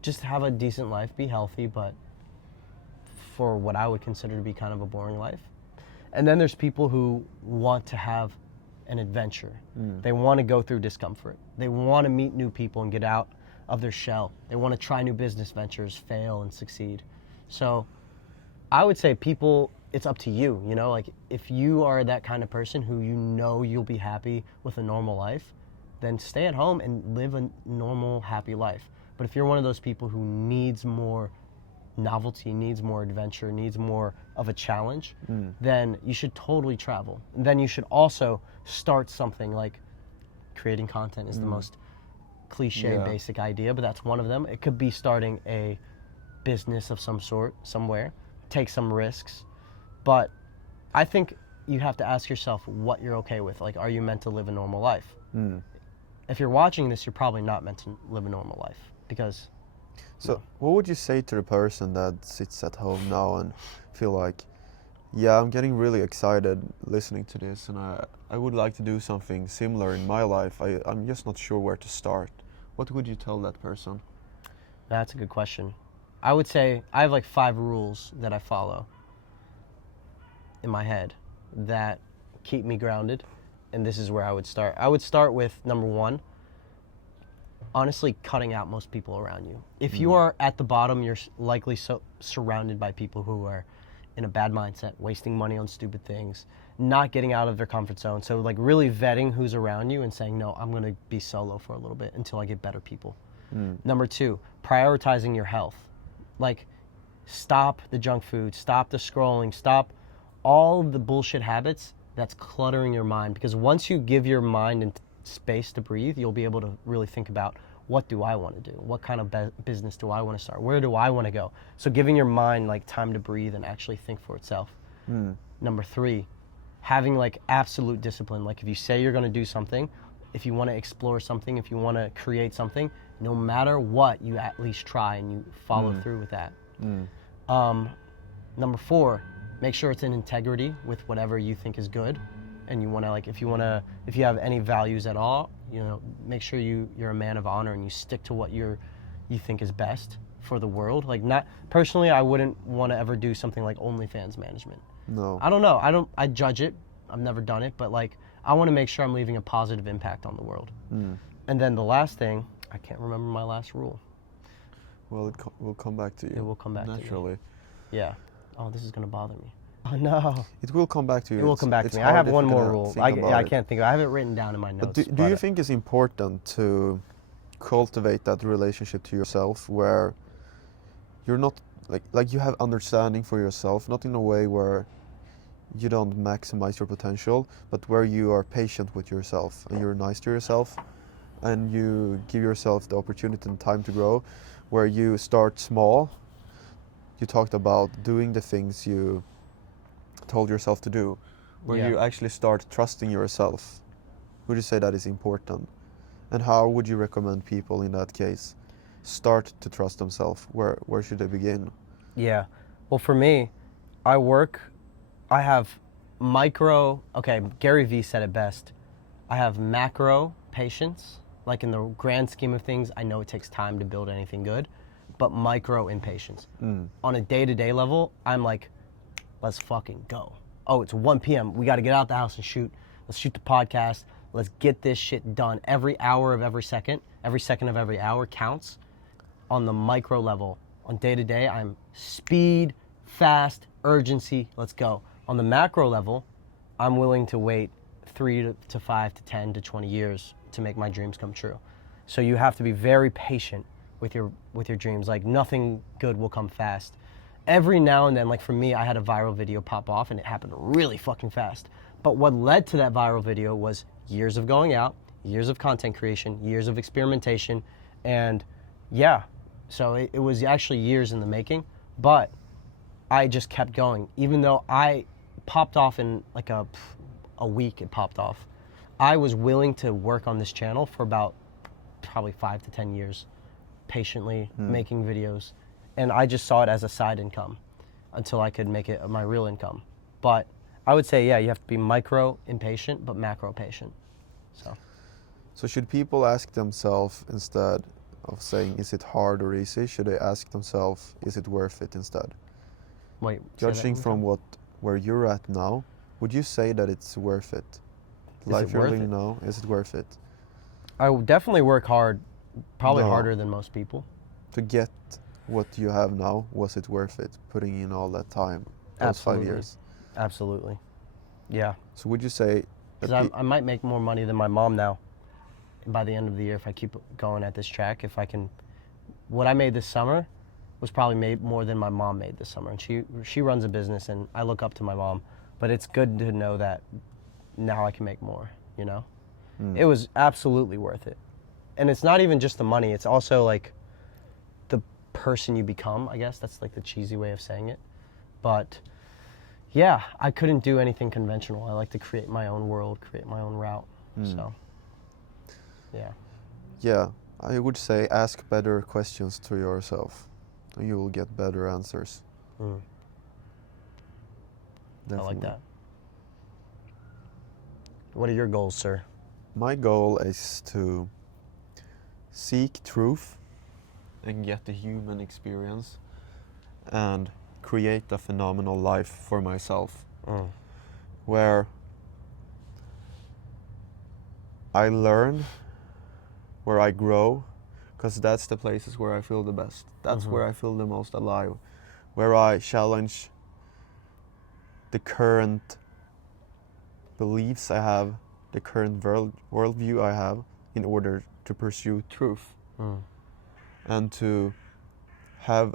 just have a decent life, be healthy, but for what I would consider to be kind of a boring life. And then there's people who want to have an adventure. They want to go through discomfort. They want to meet new people and get out of their shell. They want to try new business ventures, fail and succeed. So I would say people, it's up to you, like if you are that kind of person who you'll be happy with a normal life, then stay at home and live a normal, happy life. But if you're one of those people who needs more novelty, needs more adventure, needs more of a challenge, then you should totally travel. And then you should also start something. Like creating content is the most cliche basic idea, but that's one of them. It could be starting a business of some sort somewhere, take some risks. But I think you have to ask yourself what you're okay with. Like, are you meant to live a normal life? If you're watching this, you're probably not meant to live a normal life because... So what would you say to the person that sits at home now and feel like, yeah, I'm getting really excited listening to this and I would like to do something similar in my life. I'm just not sure where to start. What would you tell that person? That's a good question. I would say I have like 5 rules that I follow in my head that keep me grounded, and this is where I would start. I would start with number 1, honestly cutting out most people around you. If you are at the bottom, you're likely surrounded by people who are in a bad mindset, wasting money on stupid things, not getting out of their comfort zone. So like really vetting who's around you and saying, no, I'm going to be solo for a little bit until I get better people. Number 2, prioritizing your health. Like stop the junk food, stop the scrolling, stop all the bullshit habits that's cluttering your mind. Because once you give your mind and space to breathe, you'll be able to really think about, what do I want to do? What kind of business do I want to start? Where do I want to go? So giving your mind like time to breathe and actually think for itself. Number 3, having like absolute discipline. Like if you say you're going to do something, if you want to explore something, if you want to create something, no matter what, you at least try and you follow through with that. Number 4, make sure it's in integrity with whatever you think is good. And you want to like, if you have any values at all, make sure you're a man of honor and you stick to what you you think is best for the world. Like, not personally, I wouldn't want to ever do something like OnlyFans management. No. I don't know. I judge it. I've never done it, but like, I want to make sure I'm leaving a positive impact on the world. And then the last thing, I can't remember my last rule. Well, it will come back to you. It will come back naturally. to me. Yeah. Oh, this is gonna bother me. Oh no. It will come back to you. It will come back to me. I have one more rule. I can't think of it. I have it written down in my notes. But do you think it's important to cultivate that relationship to yourself where you're not like you have understanding for yourself, not in a way where you don't maximize your potential, but where you are patient with yourself and you're nice to yourself and you give yourself the opportunity and time to grow, where you start small. You talked about doing the things you told yourself to do, where you actually start trusting yourself. Would you say that is important? And how would you recommend people in that case start to trust themselves? Where should they begin? Yeah. Well, for me, I have Gary Vee said it best. I have macro patience. Like, in the grand scheme of things, I know it takes time to build anything good, but micro impatience. On a day-to-day level, I'm like, let's fucking go. Oh, it's 1 p.m. We got to get out the house and shoot. Let's shoot the podcast. Let's get this shit done. Every hour of every second of every hour counts. On the micro level, on day-to-day, I'm speed, fast, urgency, let's go. On the macro level, I'm willing to wait 3 to 5 to 10 to 20 years to make my dreams come true. So you have to be very patient with your dreams. Like, nothing good will come fast. Every now and then, like for me, I had a viral video pop off and it happened really fucking fast. But what led to that viral video was years of going out, years of content creation, years of experimentation, and yeah, so it was actually years in the making, but I just kept going. Even though I popped off in like a week, it popped off. I was willing to work on this channel for about probably 5 to 10 years, patiently making videos. And I just saw it as a side income until I could make it my real income. But I would say, yeah, you have to be micro impatient, but macro patient. So should people ask themselves, instead of saying, is it hard or easy, should they ask themselves, is it worth it instead? Wait, judging from where you're at now, would you say that it's worth it? Life you're living now, is it worth it? I would definitely work hard, probably harder than most people. To get what you have now, was it worth it, putting in all that time, those 5 years? Absolutely. Yeah. So would you say... Because I might make more money than my mom now by the end of the year if I keep going at this track. If I can... What I made this summer was probably made more than my mom made this summer. And she runs a business and I look up to my mom. But it's good to know that now I can make more, you know? It was absolutely worth it. And it's not even just the money. It's also like the person you become, I guess. That's like the cheesy way of saying it. But yeah, I couldn't do anything conventional. I like to create my own world, create my own route. So, yeah. Yeah, I would say ask better questions to yourself. And you will get better answers. I like that. What are your goals, sir? My goal is to seek truth and get the human experience and create a phenomenal life for myself where I learn, where I grow, because that's the places where I feel the best. That's where I feel the most alive, where I challenge the current beliefs I have, the current worldview I have, in order to pursue truth and to have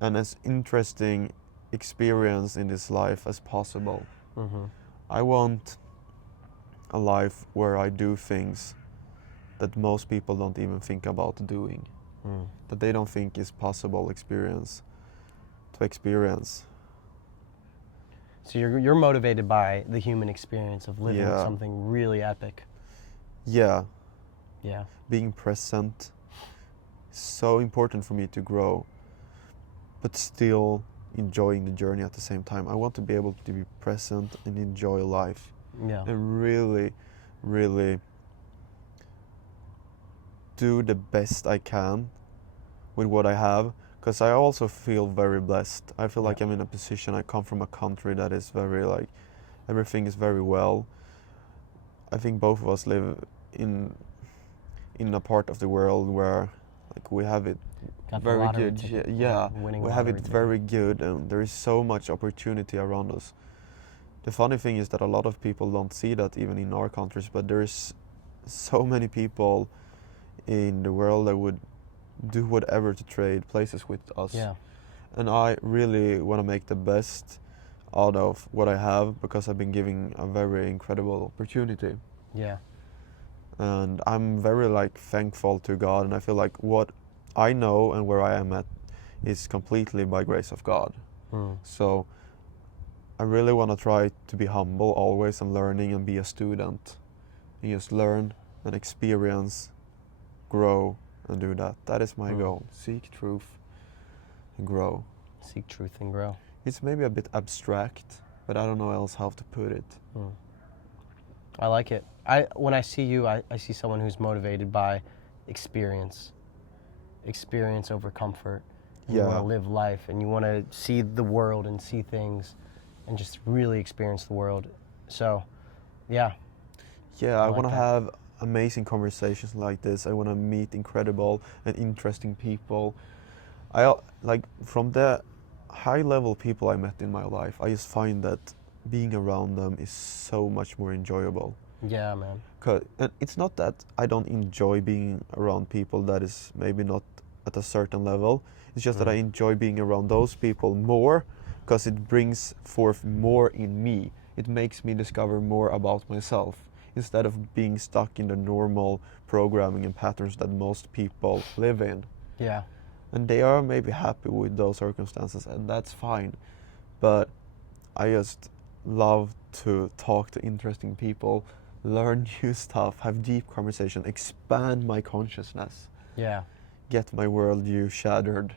an as interesting experience in this life as possible. I want a life where I do things that most people don't even think about doing, that they don't think is possible to experience. So you're motivated by the human experience of living something really epic. Yeah. Yeah. Being present is so important for me to grow, but still enjoying the journey at the same time. I want to be able to be present and enjoy life. Yeah. And really, really do the best I can with what I have, because I also feel very blessed. I feel like I'm in a position, I come from a country that is very like, everything is very well. I think both of us live in a part of the world where like we have it very good. Yeah, we have it very good, and there is so much opportunity around us. The funny thing is that a lot of people don't see that even in our countries, but there is so many people in the world that would do whatever to trade places with us. Yeah. And I really want to make the best out of what I have, because I've been given a very incredible opportunity. Yeah. And I'm very like thankful to God, and I feel like what I know and where I am at is completely by grace of God. So I really want to try to be humble always and learning and be a student and just learn and experience, grow and do that. That is my goal. Seek truth and grow. Seek truth and grow. It's maybe a bit abstract, but I don't know else how to put it. I like it. When I see you, I see someone who's motivated by experience over comfort. You want to live life, and you want to see the world and see things and just really experience the world. So, yeah. Yeah, I want to have amazing conversations like this. I want to meet incredible and interesting people. Like from the high level people I met in my life, I just find that being around them is so much more enjoyable. Yeah, man. And it's not that I don't enjoy being around people that is maybe not at a certain level. It's just that I enjoy being around those people more, because it brings forth more in me. It makes me discover more about myself, instead of being stuck in the normal programming and patterns that most people live in. Yeah. And they are maybe happy with those circumstances, and that's fine. But I just love to talk to interesting people, learn new stuff, have deep conversation, expand my consciousness. Yeah. Get my worldview shattered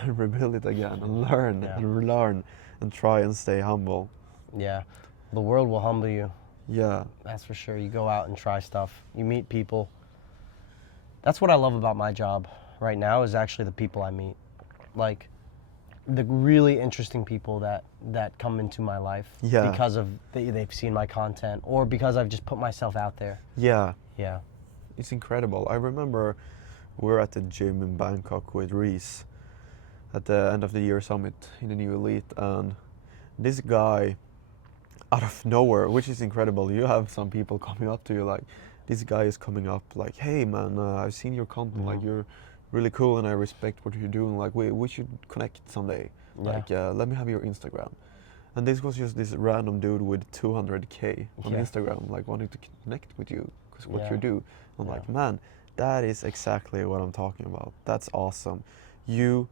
and rebuild it again, and learn and try and stay humble. Yeah. The world will humble you. Yeah. That's for sure. You go out and try stuff. You meet people. That's what I love about my job right now, is actually the people I meet. Like the really interesting people that come into my life because of they've seen my content, or because I've just put myself out there. Yeah. Yeah. It's incredible. I remember we were at the gym in Bangkok with Reese at the end of the year summit in the new elite, and this guy out of nowhere, which is incredible, you have some people coming up to you like, this guy is coming up like, hey man, I've seen your content, like you're really cool and I respect what you're doing, like we should connect someday, like let me have your Instagram. And this was just this random dude with 200k on Instagram, like wanting to connect with you because what you do. I'm like, man, that is exactly what I'm talking about. That's awesome. You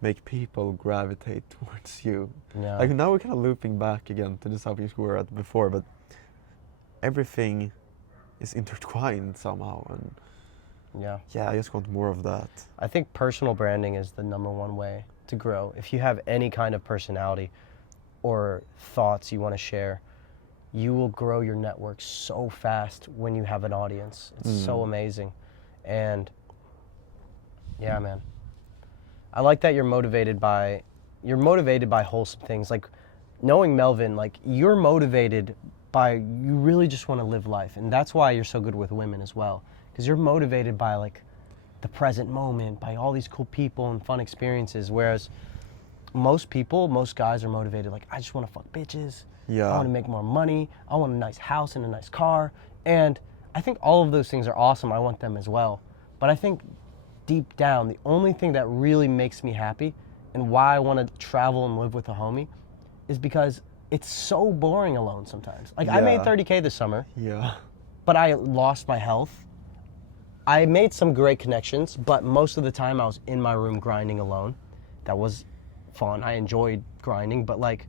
make people gravitate towards you. Yeah. Like now we're kind of looping back again to the subject we were at before, but everything is intertwined somehow, and I just want more of that. I think personal branding is the #1 way to grow. If you have any kind of personality or thoughts you want to share, you will grow your network so fast when you have an audience. It's so amazing. And yeah, man. I like that you're motivated by wholesome things. Like knowing Melvin, like you're motivated by, you really just want to live life. And that's why you're so good with women as well. Because you're motivated by like the present moment, by all these cool people and fun experiences. Whereas most guys are motivated like, I just want to fuck bitches. Yeah. I want to make more money. I want a nice house and a nice car. And I think all of those things are awesome. I want them as well. But I think deep down, the only thing that really makes me happy and why I want to travel and live with a homie is because it's so boring alone sometimes. Like I made 30K this summer. Yeah. But I lost my health. I made some great connections, but most of the time I was in my room grinding alone. That was fun. I enjoyed grinding, but like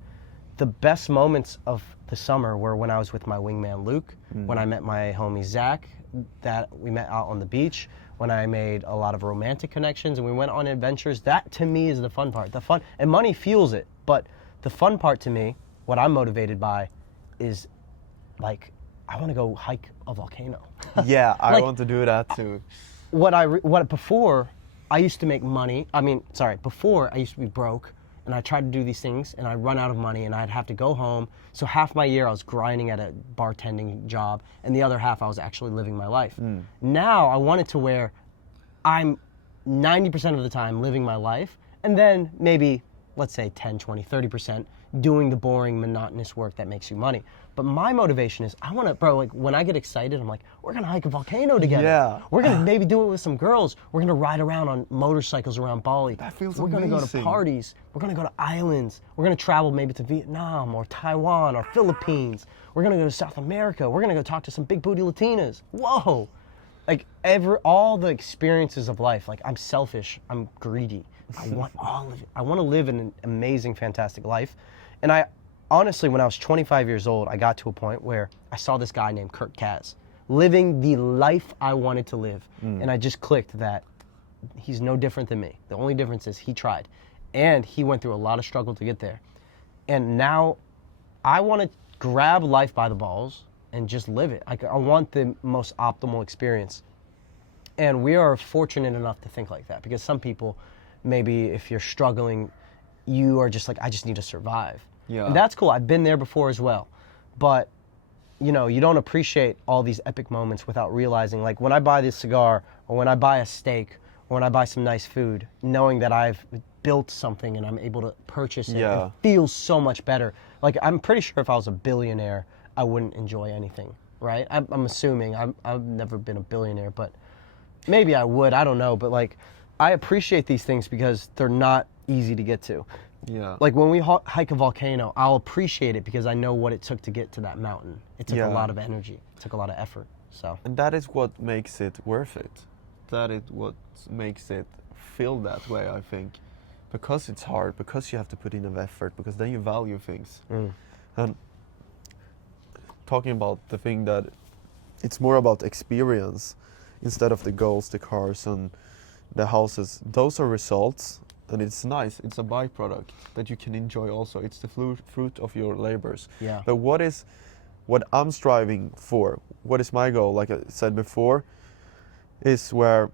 the best moments of the summer were when I was with my wingman Luke, when I met my homie Zach, that we met out on the beach, when I made a lot of romantic connections and we went on adventures. That to me is the fun part. The fun, and money fuels it, but the fun part to me, what I'm motivated by, is like, I want to go hike a volcano. Yeah, I want to do that too. Before, I used to make money. Before I used to be broke, and I tried to do these things, and I'd run out of money, and I'd have to go home. So half my year I was grinding at a bartending job, and the other half I was actually living my life. Now I want it to where I'm 90% of the time living my life, and then maybe, let's say 10, 20, 30% doing the boring, monotonous work that makes you money. But my motivation is, I want to, bro, like when I get excited, I'm like, we're going to hike a volcano together. Yeah. We're going to maybe do it with some girls. We're going to ride around on motorcycles around Bali. That feels We're going to go to parties. We're going to go to islands. We're going to travel maybe to Vietnam or Taiwan or Philippines. We're going to go to South America. We're going to go talk to some big booty Latinas. Whoa. Like all the experiences of life, like I'm selfish, I'm greedy. I want all of it. I want to live an amazing, fantastic life. And I honestly, when I was 25 years old, I got to a point where I saw this guy named Kurt Kaz living the life I wanted to live. And I just clicked that he's no different than me. The only difference is he tried. And he went through a lot of struggle to get there. And now I want to grab life by the balls and just live it. I want the most optimal experience. And we are fortunate enough to think like that, because some people, maybe if you're struggling, you are just like, I just need to survive. Yeah. And that's cool. I've been there before as well. But, you know, you don't appreciate all these epic moments without realizing, like when I buy this cigar, or when I buy a steak, or when I buy some nice food, knowing that I've built something and I'm able to purchase it, it feels so much better. Like, I'm pretty sure if I was a billionaire, I wouldn't enjoy anything, right? I'm assuming. I've never been a billionaire, but maybe I would. I don't know. But, like, I appreciate these things because they're not easy to get to. Yeah. Like when we hike a volcano, I'll appreciate it because I know what it took to get to that mountain. It took a lot of energy. It took a lot of effort. So. And that is what makes it worth it. That is what makes it feel that way, I think. Because it's hard, because you have to put in an effort, because then you value things. And talking about the thing that it's more about experience instead of the goals, the cars and the houses. Those are results. And it's nice. It's a byproduct that you can enjoy also. It's the fruit of your labors. Yeah. But what I'm striving for, what is my goal, like I said before, is where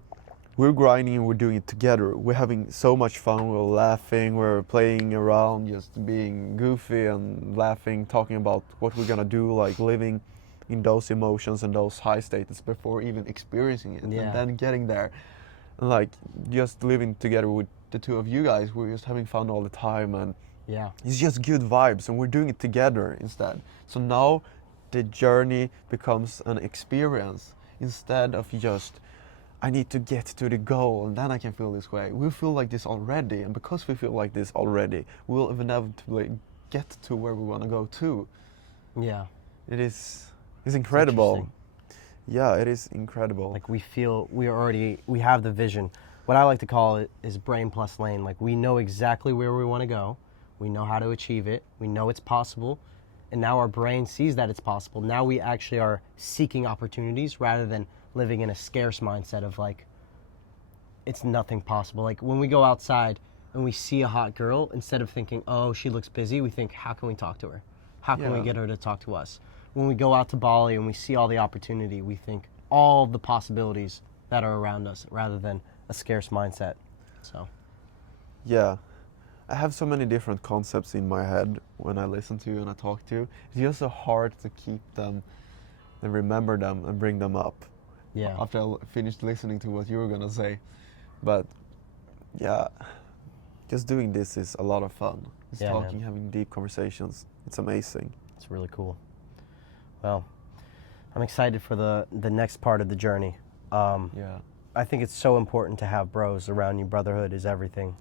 we're grinding and we're doing it together. We're having so much fun. We're laughing. We're playing around, just being goofy and laughing, talking about what we're gonna do, like living in those emotions and those high states before even experiencing it, and then getting there, and like just living together with the two of you guys. We're just having fun all the time, and it's just good vibes, and we're doing it together instead. So now the journey becomes an experience instead of just, I need to get to the goal and then I can feel this way. We feel like this already, and because we feel like this already, we'll inevitably get to where we want to go to. Yeah. It's incredible. Yeah, it is incredible. Like we have the vision. What I like to call it is brain plus lane. Like we know exactly where we want to go. We know how to achieve it. We know it's possible. And now our brain sees that it's possible. Now we actually are seeking opportunities rather than living in a scarce mindset of like, it's nothing possible. Like when we go outside and we see a hot girl, instead of thinking, oh, she looks busy, we think, how can we talk to her? How can we get her to talk to us? When we go out to Bali and we see all the opportunity, we think all the possibilities that are around us rather than a scarce mindset. So yeah, I have so many different concepts in my head when I listen to you and I talk to you. It's just so hard to keep them and remember them and bring them up after I finished listening to what you were gonna say. But yeah, just doing this is a lot of fun. Just talking, having deep conversations. It's amazing. It's really cool. Well, I'm excited for the next part of the journey. I think it's so important to have bros around you. Brotherhood is everything.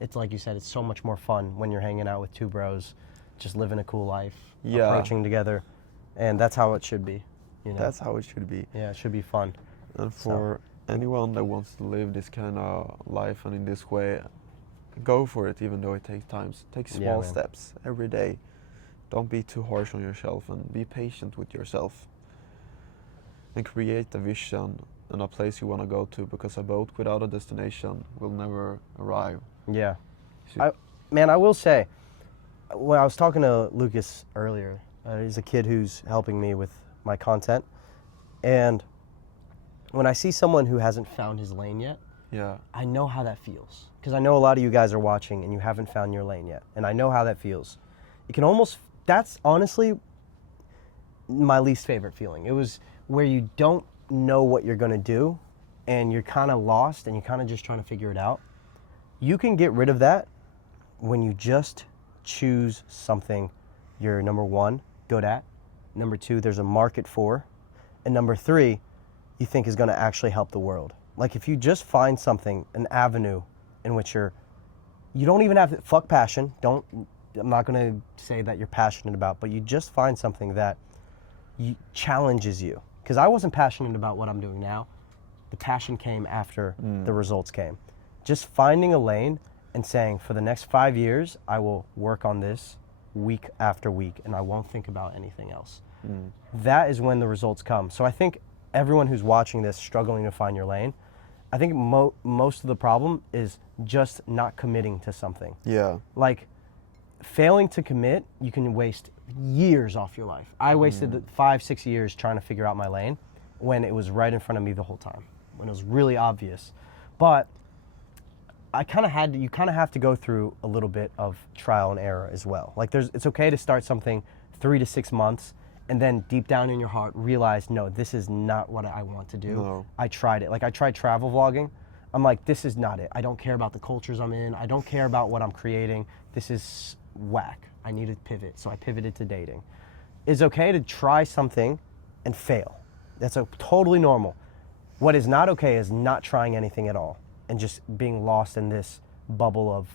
It's like you said, it's so much more fun when you're hanging out with two bros, just living a cool life, approaching together. And that's how it should be. You know? That's how it should be. Yeah, it should be fun. And for anyone that wants to live this kind of life and in this way, go for it, even though it takes time. Take small steps every day. Don't be too harsh on yourself, and be patient with yourself. And create a vision and a place you want to go to, because a boat without a destination will never arrive. Yeah. I will say, when I was talking to Lucas earlier, he's a kid who's helping me with my content, and when I see someone who hasn't found his lane yet, Yeah. I know how that feels. Because I know a lot of you guys are watching and you haven't found your lane yet. And I know how that feels. It can almost, that's honestly my least favorite feeling. It was where you don't know what you're going to do and you're kind of lost and you're kind of just trying to figure it out. You can get rid of that when you just choose something you're, number one, good at. Number two, there's a market for. And number three, you think is going to actually help the world. Like if you just find something, an avenue in which you don't even have to, fuck passion. I'm not going to say that you're passionate about, but you just find something that challenges you. Because I wasn't passionate about what I'm doing now. The passion came after the results came. Just finding a lane and saying, for the next 5 years, I will work on this week after week and I won't think about anything else. That is when the results come. So I think everyone who's watching this struggling to find your lane, I think most of the problem is just not committing to something. Yeah. Like failing to commit, you can waste years off your life. I wasted 5-6 years trying to figure out my lane when it was right in front of me the whole time, when it was really obvious. But you kind of have to go through a little bit of trial and error as well. Like it's okay to start something 3 to 6 months and then deep down in your heart realize, no, this is not what I want to do. No. I tried it. Like I tried travel vlogging. I'm like, this is not it. I don't care about the cultures I'm in. I don't care about what I'm creating. This is whack. I need to pivot. So I pivoted to dating. It's okay to try something and fail. That's totally normal. What is not okay is not trying anything at all and just being lost in this bubble of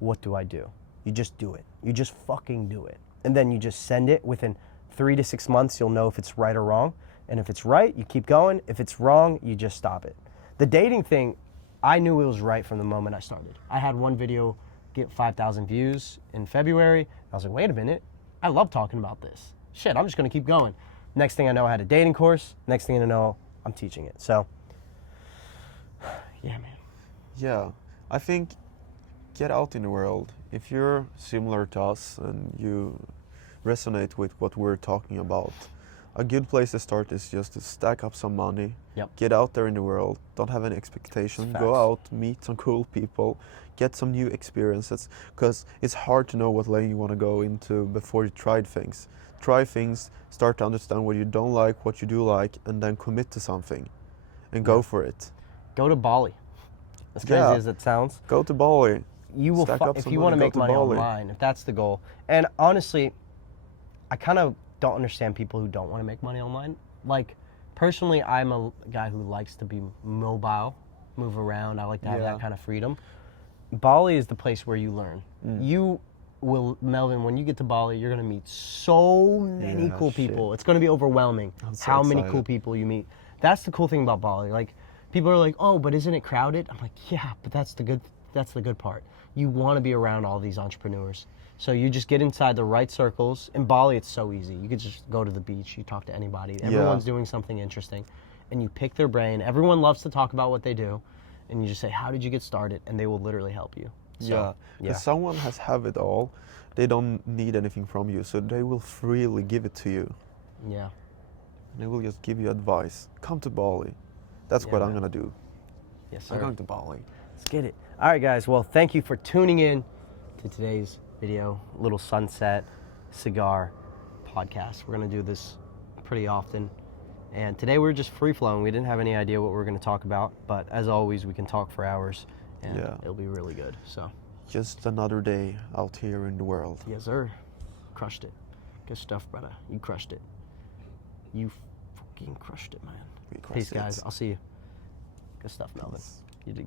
what do I do? You just do it. You just fucking do it. And then you just send it within 3 to 6 months, you'll know if it's right or wrong. And if it's right, you keep going. If it's wrong, you just stop it. The dating thing, I knew it was right from the moment I started. I had one video get 5,000 views in February. I was like, wait a minute, I love talking about this. Shit, I'm just gonna keep going. Next thing I know, I had a dating course. Next thing I know, I'm teaching it. So, yeah, man. Yeah, I think get out in the world. If you're similar to us and you resonate with what we're talking about, a good place to start is just to stack up some money, get out there in the world, don't have any expectation, go out, meet some cool people, get some new experiences, because it's hard to know what lane you want to go into before you tried things. Try things, start to understand what you don't like, what you do like, and then commit to something and go for it. Go to Bali. As crazy as it sounds. Go to Bali. You will, if you want to make money online, if that's the goal. And honestly, I kind of don't understand people who don't want to make money online. Like, personally, I'm a guy who likes to be mobile, move around. I like to have that kind of freedom. Bali is the place where you learn. You will, Melvin, when you get to Bali, you're going to meet so many cool people. It's going to be overwhelming how many cool people you meet. That's the cool thing about Bali. Like, people are like, oh, but isn't it crowded? I'm like, yeah, but that's the good part. You want to be around all these entrepreneurs. So you just get inside the right circles. In Bali, it's so easy. You could just go to the beach. You talk to anybody. Everyone's doing something interesting. And you pick their brain. Everyone loves to talk about what they do. And you just say, how did you get started? And they will literally help you. So, because someone have it all. They don't need anything from you. So they will freely give it to you. Yeah. They will just give you advice. Come to Bali. That's what I'm going to do. Yes, sir. I'm going to Bali. Let's get it. All right, guys. Well, thank you for tuning in to today's video, little sunset cigar podcast. We're going to do this pretty often. And today we're just free flowing. We didn't have any idea what we were going to talk about, but as always, we can talk for hours and it'll be really good. So, just another day out here in the world. Yes, sir. Crushed it. Good stuff, brother. You crushed it. You fucking crushed it, man. Peace, guys. I'll see you. Good stuff, Melvin. You did good.